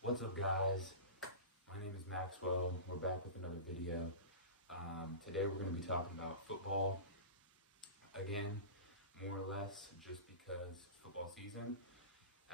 What's up, guys? My name is Maxwell. We're back with another video. Today we're going to be talking about football again, more or less, just because it's football season.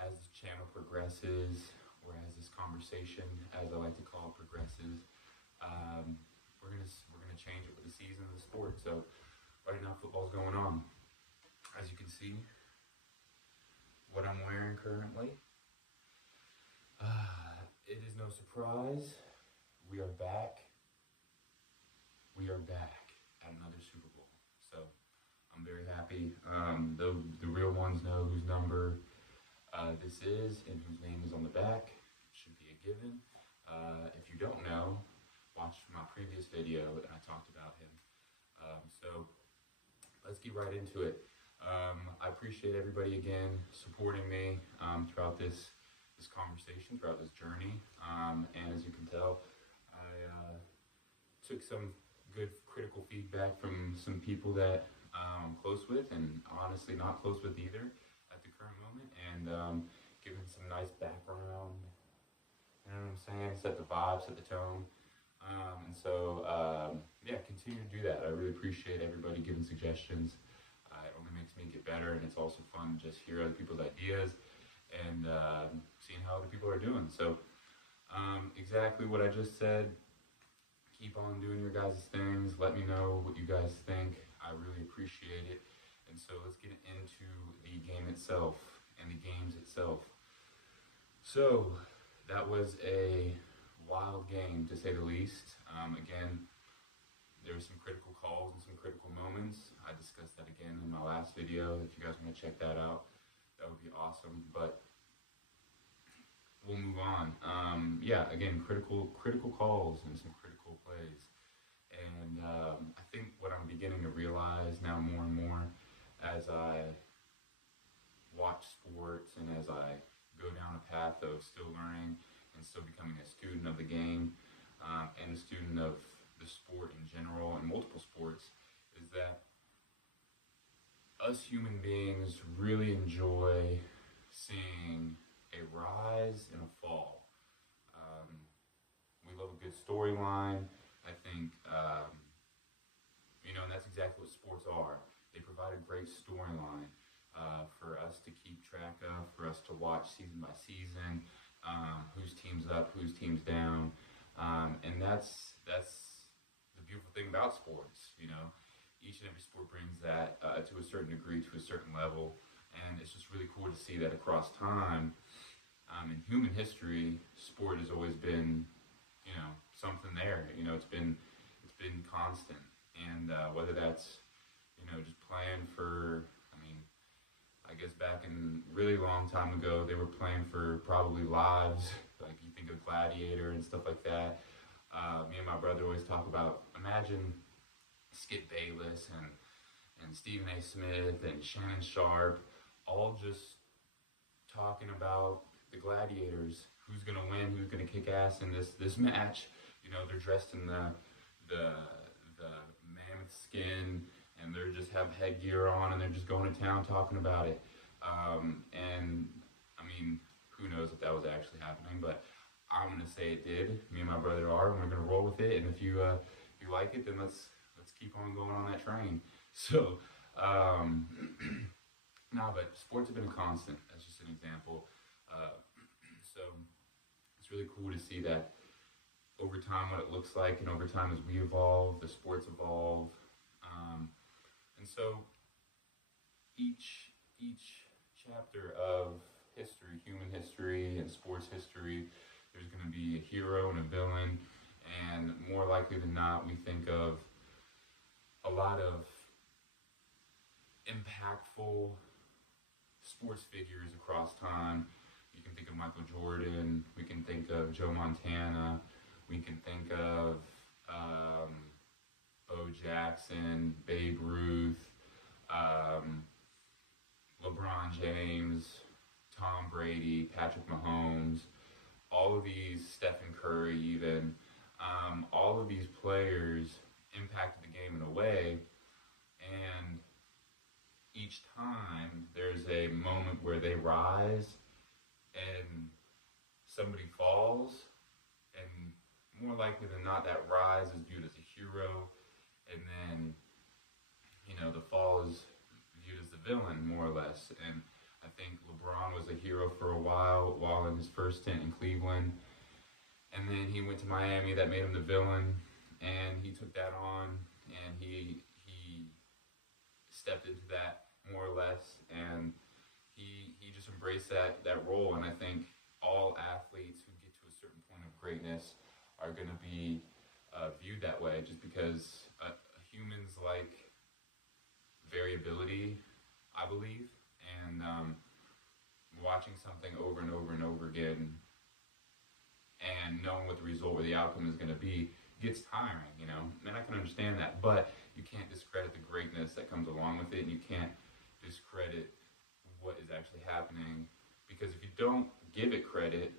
As the channel progresses, or as this conversation, as I like to call it, progresses, we're gonna change it with the season of the sport. So right now, football's going on. As you can see, what I'm wearing currently. It is no surprise. We are back. We are back at another Super Bowl. So I'm very happy. The real ones know whose number this is and whose name is on the back. Should be a given. If you don't know, watch my previous video and I talked about him. So let's get right into it. I appreciate everybody again supporting me throughout this conversation, throughout this journey. And as you can tell, I took some good critical feedback from some people that I'm close with, and honestly not close with either at the current moment, and given some nice background, you know what I'm saying, set the vibe, set the tone. Yeah, continue to do that. I really appreciate everybody giving suggestions. It only makes me get better, and it's also fun to just hear other people's ideas and seeing how other people are doing. So exactly what I just said. Keep on doing your guys' things. Let me know what you guys think. I really appreciate it. And so let's get into the game itself and the games itself. So that was a wild game, to say the least. Again, there were some critical calls and some critical moments. I discussed that again in my last video. If you guys want to check that out, that would be awesome. But we'll move on. Yeah, again, critical calls and some critical plays. And I think what I'm beginning to realize now more and more as I watch sports and as I go down a path of still learning and still becoming a student of the game and a student of the sport in general and multiple sports, is that us human beings really enjoy seeing a rise and a fall. We love a good storyline. I think, and that's exactly what sports are. They provide a great storyline for us to keep track of, for us to watch season by season, whose team's up, whose team's down, and that's the beautiful thing about sports. Each and every sport brings that to a certain degree, to a certain level, and it's just really cool to see that across time. In human history, sport has always been, something there. It's been constant, and whether that's, just playing for. I guess back in really long time ago, they were playing for probably lives. Like you think of Gladiator and stuff like that. Me and my brother always talk about, imagine Skip Bayless and Stephen A. Smith and Shannon Sharp, all just talking about the gladiators, who's gonna win, who's gonna kick ass in this match. They're dressed in the mammoth skin, and they're just have headgear on, and they're just going to town talking about it. And who knows if that was actually happening, but I'm gonna say it did. Me and my brother are, and we're gonna roll with it. And if you like it, then let's keep on going on that train. So, but sports have been a constant. That's just an example. So it's really cool to see that over time, what it looks like, and over time as we evolve, the sports evolve. And so each chapter of history, human history and sports history, there's going to be a hero and a villain, and more likely than not, we think of a lot of impactful sports figures across time. You can think of Michael Jordan, we can think of Joe Montana, we can think of Bo Jackson, Babe Ruth, LeBron James, Tom Brady, Patrick Mahomes, all of these, Stephen Curry even, all of these players impacted the game in a way, and each time there's a moment where they rise and somebody falls, and more likely than not, that rise is viewed as a hero, and then the fall is viewed as the villain, more or less. And I think LeBron was a hero for a while in his first stint in Cleveland, and then he went to Miami. That made him the villain, and he took that on, and he stepped into that more or less, and he just embraced that role. And I think all athletes who get to a certain point of greatness are going to be viewed that way, just because humans like variability, I believe, and watching something over and over and over again and knowing what the result or the outcome is going to be gets tiring, and I can understand that, but you can't discredit the greatness that comes along with it, and you can't discredit what is actually happening, because if you don't give it credit,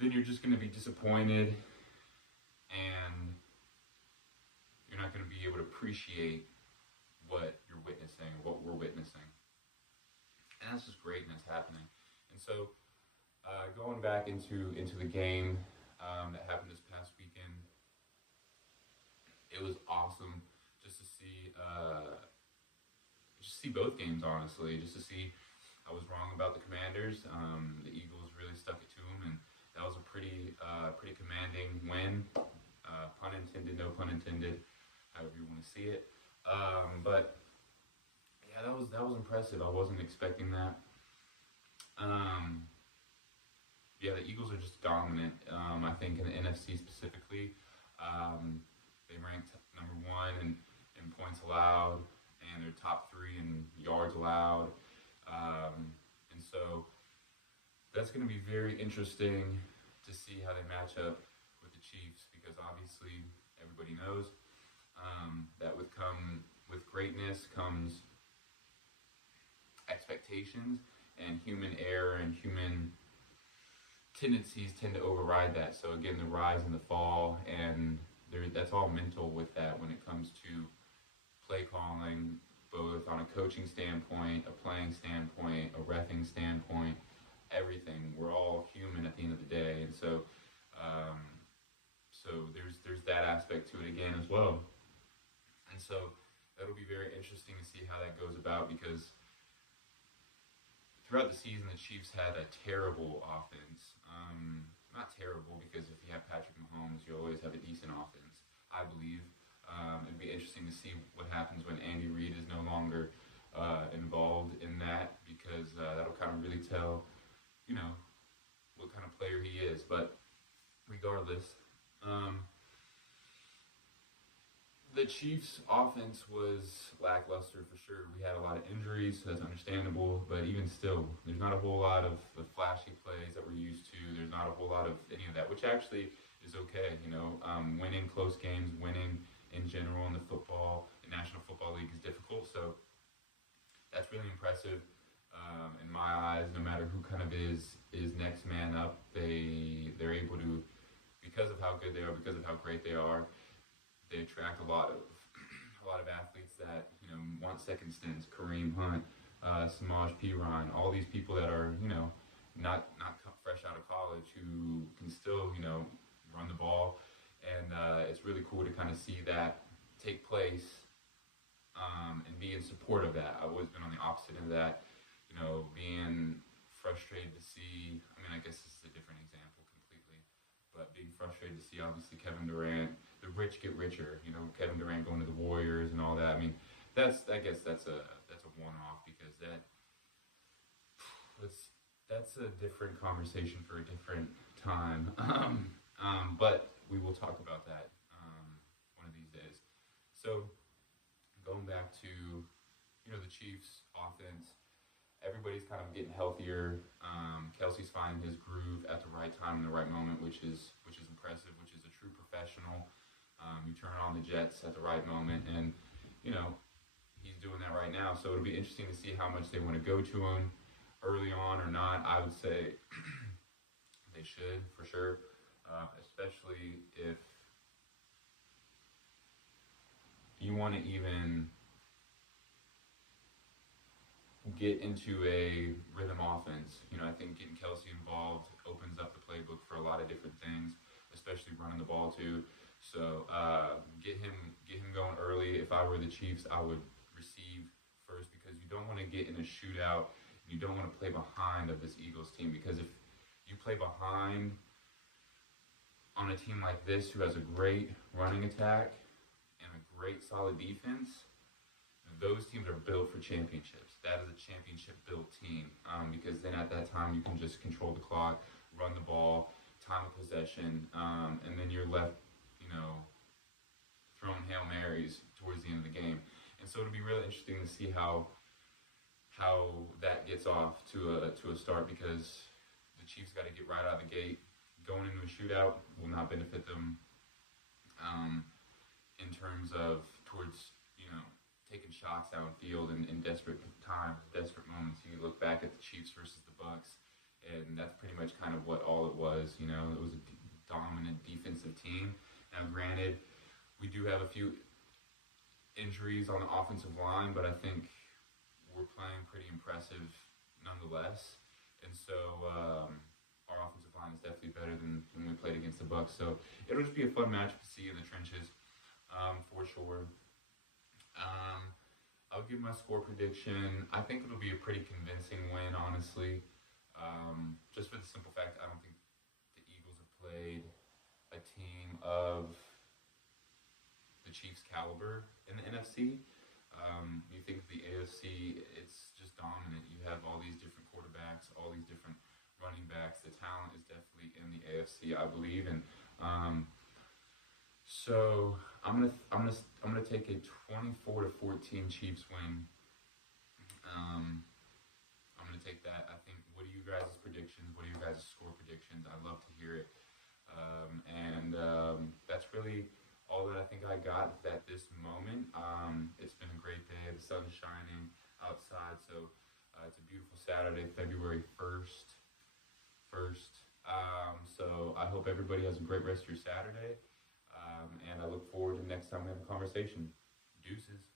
then you're just going to be disappointed, and you're not going to be able to appreciate what you're witnessing, what we're witnessing. And that's just greatness happening. And so, going back into the game that happened this past weekend, it was awesome just to see both games, honestly, just to see I was wrong about the Commanders. The Eagles really stuck it to them, and that was a pretty commanding win. Pun intended, no pun intended, however you want to see it. But yeah, that was impressive. I wasn't expecting that. Yeah, the Eagles are just dominant. I think in the NFC specifically, they ranked number one in points allowed, and they're top 3 in yards allowed. And so that's going to be very interesting to see how they match up with the Chiefs, because obviously everybody knows that with greatness comes expectations, and human error and human tendencies tend to override that. So again, the rise and the fall, and that's all mental with that when it comes to play calling, both on a coaching standpoint, a playing standpoint, a reffing standpoint, everything. We're all human at the end of the day, and so there's that aspect to it again as well. And so that'll be very interesting to see how that goes about, because throughout the season, the Chiefs had a terrible offense. Not terrible, because if you have Patrick Mahomes, you always have a decent offense, I believe. It'd be interesting to see what happens when Andy Reid is no longer involved in that, because that'll kind of really tell, what kind of player he is. But regardless, the Chiefs' offense was lackluster for sure. We had a lot of injuries, so that's understandable. But even still, there's not a whole lot of the flashy plays that we're used to. There's not a whole lot of any of that, which actually is okay. Winning close games, winning in general in the National Football League is difficult. So that's really impressive in my eyes. No matter who kind of is next man up, they're able to, because of how good they are, because of how great they are. They attract a lot of athletes that want second stints. Kareem Hunt, Samaj Piran, all these people that are not fresh out of college, who can still run the ball, and it's really cool to kind of see that take place and be in support of that. I've always been on the opposite end of that, being frustrated to see. I mean, I guess this is a different example completely, but being frustrated to see obviously Kevin Durant. The rich get richer, Kevin Durant going to the Warriors and all that. I mean, I guess that's a one-off, because that's a different conversation for a different time. But we will talk about that one of these days. So going back to the Chiefs' offense, everybody's kind of getting healthier. Kelsey's finding his groove at the right time in the right moment, which is impressive, which is a true professional. You turn on the Jets at the right moment, and he's doing that right now. So it'll be interesting to see how much they want to go to him early on or not. I would say they should, for sure, especially if you want to even get into a rhythm offense. I think getting Kelsey involved opens up the playbook for a lot of different things, especially running the ball too. So get him going early. If I were the Chiefs, I would receive first because you don't want to get in a shootout. You don't want to play behind of this Eagles team because if you play behind on a team like this who has a great running attack and a great solid defense, those teams are built for championships. That is a championship-built team because then at that time you can just control the clock, run the ball, time of possession, and then you're left, throwing Hail Marys towards the end of the game. And so it'll be really interesting to see how that gets off to a start because the Chiefs got to get right out of the gate. Going into a shootout will not benefit them in terms of towards taking shots downfield in desperate times, desperate moments. You look back at the Chiefs versus the Bucs, and that's pretty much kind of what all it was. It was a dominant defensive team. Now, granted, we do have a few injuries on the offensive line, but I think we're playing pretty impressive nonetheless. And so our offensive line is definitely better than when we played against the Bucs. So it'll just be a fun match to see in the trenches, for sure. I'll give my score prediction. I think it'll be a pretty convincing win, honestly. Just for the simple fact, I don't think the Eagles have played a team of the Chiefs' caliber in the NFC. You think of the AFC, it's just dominant. You have all these different quarterbacks, all these different running backs. The talent is definitely in the AFC, I believe, and so I'm gonna take a 24-14 Chiefs win. I'm gonna take that. I think. What are you guys' predictions? What are your guys' score predictions? I'd love to hear it. That's really all that I think I got at this moment. It's been a great day. The sun's shining outside, so it's a beautiful Saturday, February 1st. So I hope everybody has a great rest of your Saturday. And I look forward to next time we have a conversation. Deuces.